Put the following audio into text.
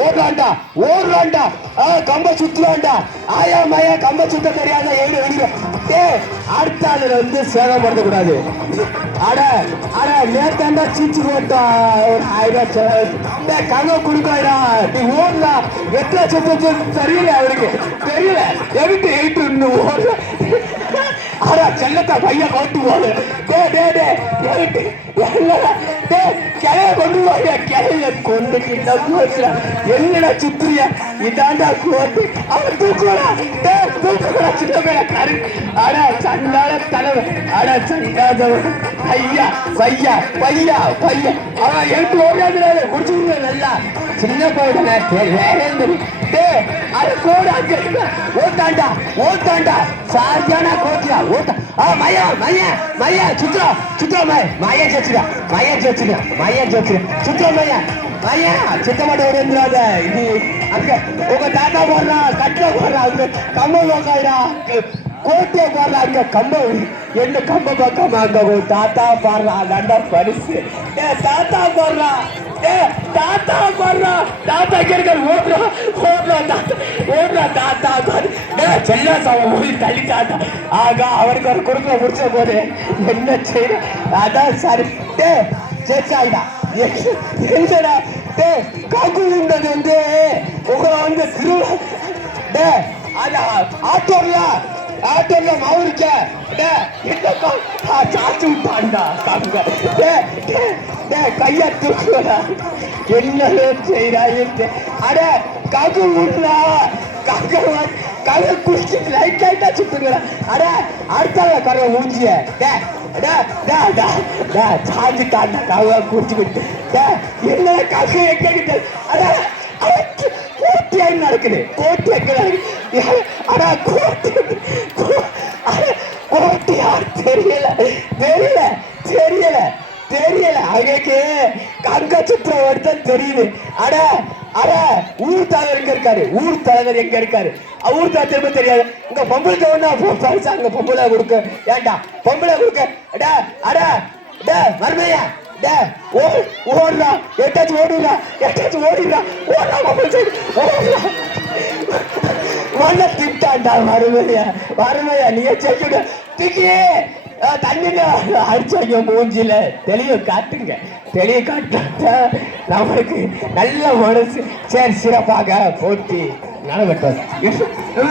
ஓடுறான்டா ஓடுறான்டா கம்ப சுத்துறான்டா ஆயா மாயா கம்ப சுத்த தெரியாத எங்க வெளியிடும் அடுத்த ஆளுல வந்து சேதம் படுத்த கூடாது அட அட நேத்தாண்டா சீச்சு போட்டா ஒரு 1000 கங்க கொடுக்காடா நீ ஓடுறா 8 லட்சம் தெரியல அவருக்கு தெரியல எவிட்டு எயிட்டு இன்னும் ஓடுற ஆனா செல்லத்தா பையன் கொண்டு போடு எவிட்டு கிளைய கொண்டு போய் கிளைய கொண்டு என்னடா சுத்திரியா இதாண்டா கோட்டு அவன் தூக்குடா சின்ன மேல கரு அட சண்டால தலைவர் அட சண்டாதவன் ஐயா பையா பையா பையா அவன் எழுத்து ஓடாது குடிச்சுங்க நல்லா சின்ன பையன வேற அது கோடு அங்க ஓட்டாண்டா ஓட்டாண்டா சார்ஜானா கோட்டியா ஓட்டா மயா மயா மயா சுத்ரா சுத்ரா மயா சச்சுடா மயா சச்சுடா மயா சச்சுடா சுத்ரா மயா மயா சித்தமாட்ட ஓடுறாத இது அங்க உங்க தாத்தா போடுறா கட்டில போடுறா அங்க கம்பம் நோக்காடா கோட்டிய போடுறா அங்க கம்பம் என்ன கம்ப பக்கம் அங்க தாத்தா பாடுறா அதாண்டா பரிசு தாத்தா போடுறா தாத்தா போடுறா தாத்தா கேட்க ஓடுறா ஓடுறா தாத்தா ஓடுறா தாத்தா செல்லா சாவம் போய் தள்ளி தாத்தா ஆகா அவருக்கு ஒரு குடும்ப முடிச்ச போது என்ன செய்ய அதான் சரி சேச்சாயிடா என்னடா காக்கு உண்டது வந்து உங்களை வந்து திருவிழா ஆட்டோல ஆட்டோல மவுரிக்க சாச்சு விட்டான்டா கையா தூக்குடா என்ன செய்யறாங்க அட காக்கு விட்டுறா கதை குடிச்சு லைட் லைட்டா சுத்துங்களா அட அடுத்தால கரை மூஞ்சிய சாஞ்சுட்டாண்டா கவா குடிச்சுக்கிட்டு என்ன ககை எங்க அட கோட்டியா நடக்குது கோட்டி எங்க அட கோட்டி கோட்டியா தெரியல தெரியல தெரியல தெரியல அன்னைக்கு கங்க சித்திரம் எடுத்தா தெரியுது அட அட ஊர் தலைவர் எங்க இருக்காரு ஊர் தலைவர் எங்க இருக்காரு ஊர் தலைவர் திரும்ப தெரியாது இங்க பொம்பளை தவணா பரிசா அங்க பொம்பளை கொடுக்க ஏண்டா பொம்பளை கொடுக்க அடா அடா மருமையா ஓடுறா எட்டாச்சும் ஓடுறா எட்டாச்சும் ஓடிடுறா ஓடுறா பொம்பளை ஓடுறா மண்ண திட்டாண்டா மருமையா மருமையா நீங்க செல்லுங்க திக்கி தண்ணில அடிச்சாங்க மூஞ்சில தெளிய காட்டுங்க தெளிய காட்ட நம்மளுக்கு நல்ல மனசு சரி சிறப்பாக போட்டி நடக்கட்டும்